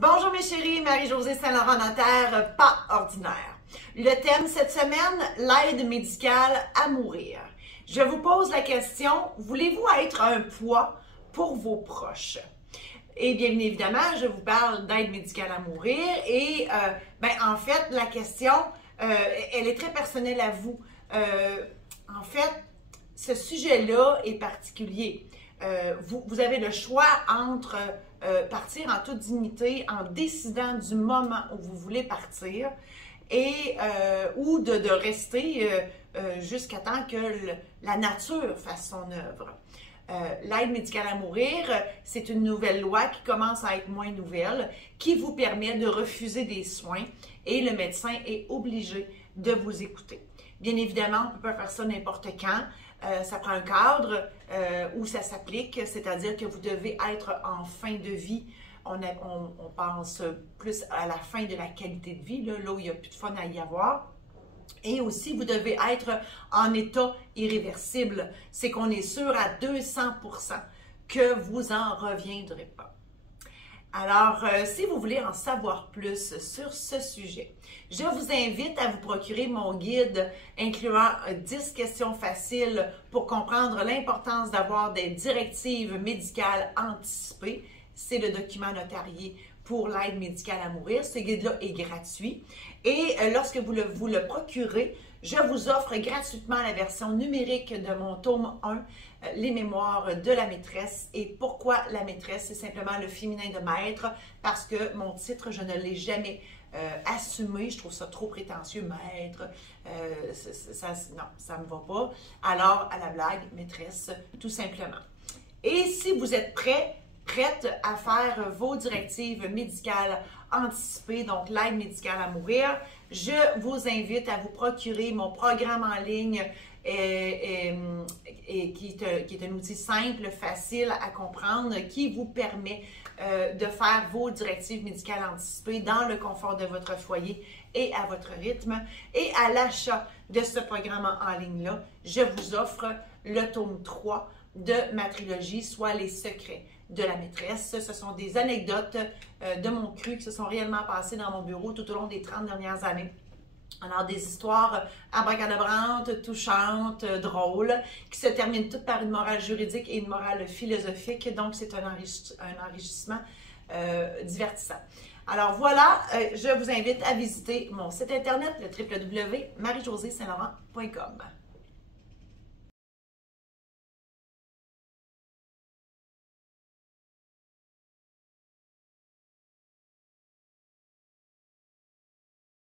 Bonjour mes chéris, Marie-Josée Saint-Laurent, notaire pas ordinaire. Le thème cette semaine, l'aide médicale à mourir. Je vous pose la question, voulez-vous être un poids pour vos proches? Et bien évidemment, je vous parle d'aide médicale à mourir et en fait, la question, elle est très personnelle à vous. En fait, ce sujet-là est particulier. Vous avez le choix entre partir en toute dignité en décidant du moment où vous voulez partir et ou de rester jusqu'à temps que la nature fasse son œuvre. L'aide médicale à mourir, c'est une nouvelle loi qui commence à être moins nouvelle, qui vous permet de refuser des soins et le médecin est obligé de vous écouter. Bien évidemment, on ne peut pas faire ça n'importe quand. Ça prend un cadre où ça s'applique, c'est-à-dire que vous devez être en fin de vie. On pense plus à la fin de la qualité de vie, là où il n'y a plus de fun à y avoir. Et aussi, vous devez être en état irréversible. C'est qu'on est sûr à 200% que vous en reviendrez pas. Alors, si vous voulez en savoir plus sur ce sujet, je vous invite à vous procurer mon guide incluant 10 questions faciles pour comprendre l'importance d'avoir des directives médicales anticipées. C'est le document notarié pour l'aide médicale à mourir. Ce guide-là est gratuit. Et lorsque vous le procurez, je vous offre gratuitement la version numérique de mon tome 1, Les mémoires de la maîtresse. Et pourquoi la maîtresse? C'est simplement le féminin de maître, parce que mon titre, je ne l'ai jamais assumé. Je trouve ça trop prétentieux, maître. Non, ça ne me va pas. Alors, à la blague, maîtresse, tout simplement. Et si vous êtes prête à faire vos directives médicales anticipées, donc l'aide médicale à mourir, je vous invite à vous procurer mon programme en ligne qui est un outil simple, facile à comprendre, qui vous permet de faire vos directives médicales anticipées dans le confort de votre foyer et à votre rythme. Et à l'achat de ce programme en ligne-là, je vous offre le tome 3 de ma trilogie, soit Les secrets de la maîtresse. Ce sont des anecdotes de mon cru qui se sont réellement passées dans mon bureau tout au long des 30 dernières années. Alors, des histoires abracadabrantes, touchantes, drôles, qui se terminent toutes par une morale juridique et une morale philosophique. Donc, c'est un enrichissement divertissant. Alors voilà, je vous invite à visiter mon site internet, le www.mariejosée-saint-laurent.com.